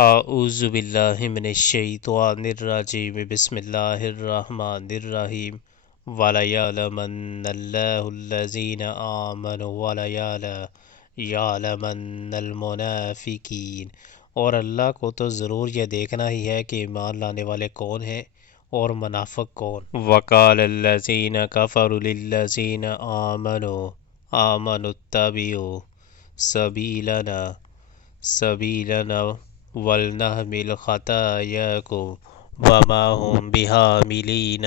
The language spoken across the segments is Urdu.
اعوذ باللہ من الشیطان الرجیم بسم اللہ الرحمن الرحیم وَلَيَعْلَمَنَّ اللَّهُ الَّذِينَ آمَنُوا وَلَيَعْلَمَنَّ الْمُنَافِقِينَ، اور اللہ کو تو ضرور یہ دیکھنا ہی ہے کہ ایمان لانے والے کون ہیں اور منافق کون۔ وَقَالَ الَّذِينَ كَفَرُوا لِلَّذِينَ آمَنُوا اتَّبِعُوا سَبِيلَنَا وَلْنَحْمِلْ خَطَايَاكُمْ وَمَا هُمْ بِحَامِلِينَ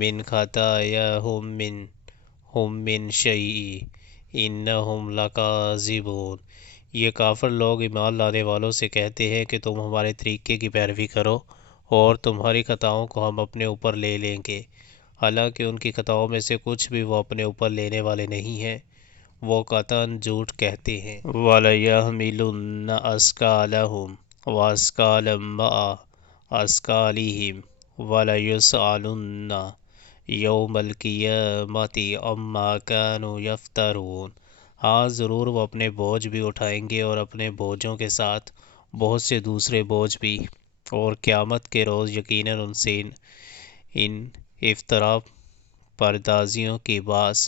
مِنْ خَطَايَاهُمْ مِنْ شَيْءٍ إِنَّهُمْ لَكَاذِبُونَ۔ یہ کافر لوگ ایمان لانے والوں سے کہتے ہیں کہ تم ہمارے طریقے کی پیروی کرو اور تمہاری خطاؤں کو ہم اپنے اوپر لے لیں گے، حالانکہ ان کی خطاؤں میں سے کچھ بھی وہ اپنے اوپر لینے والے نہیں ہیں، وہ قطعاً جھوٹ کہتے ہیں۔ وَلَيَحْمِلُنَّ أَثْقَالَهُمْ وَأَثْقَالًا مَّعَ أَثْقَالِهِمْ وَلَيُسْأَلُنَّ يَوْمَ الْقِيَامَةِ عَمَّا كَانُوا يَفْتَرُونَ۔ ہاں ضرور وہ اپنے بوجھ بھی اٹھائیں گے اور اپنے بوجھوں کے ساتھ بہت سے دوسرے بوجھ بھی، اور قیامت کے روز یقیناً ان سے ان افطرا پردازیوں کی باس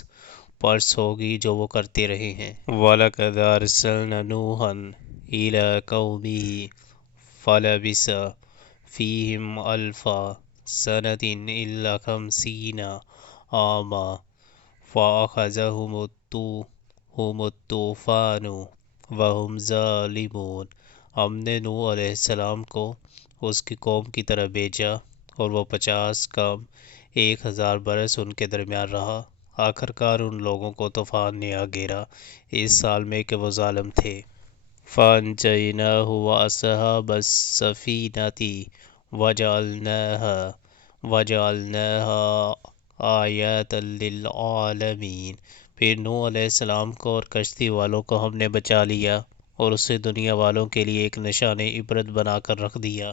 پرس ہوگی جو وہ کرتے رہے ہیں۔ وَلَقَدْ أَرْسَلْنَا نُوحًا إِلَىٰ قَوْمِهِ فَلَبِثَ فِيهِمْ أَلْفَ سَنَةٍ إِلَّا 50 عَامًا فَأَخَذَهُمُ الطُّوفَانُ وَهُمْ ظَالِمُونَ۔ ہم نے نوح علیہ السلام کو اس کی قوم کی طرف بھیجا اور وہ 10,000 برس ان کے درمیان رہا، آخر کار ان لوگوں کو طوفان نے آ گھیرا اس حال میں کہ وہ ظالم تھے۔ فَأَنجَيْنَاهُ وَأَصْحَابَ السَّفِينَةِ وَجَعَلْنَاهَا آیَةً لِّلْعَالَمِينَ۔ پھر نوح علیہ السلام کو اور کشتی والوں کو ہم نے بچا لیا اور اسے دنیا والوں کے لیے ایک نشان عبرت بنا کر رکھ دیا۔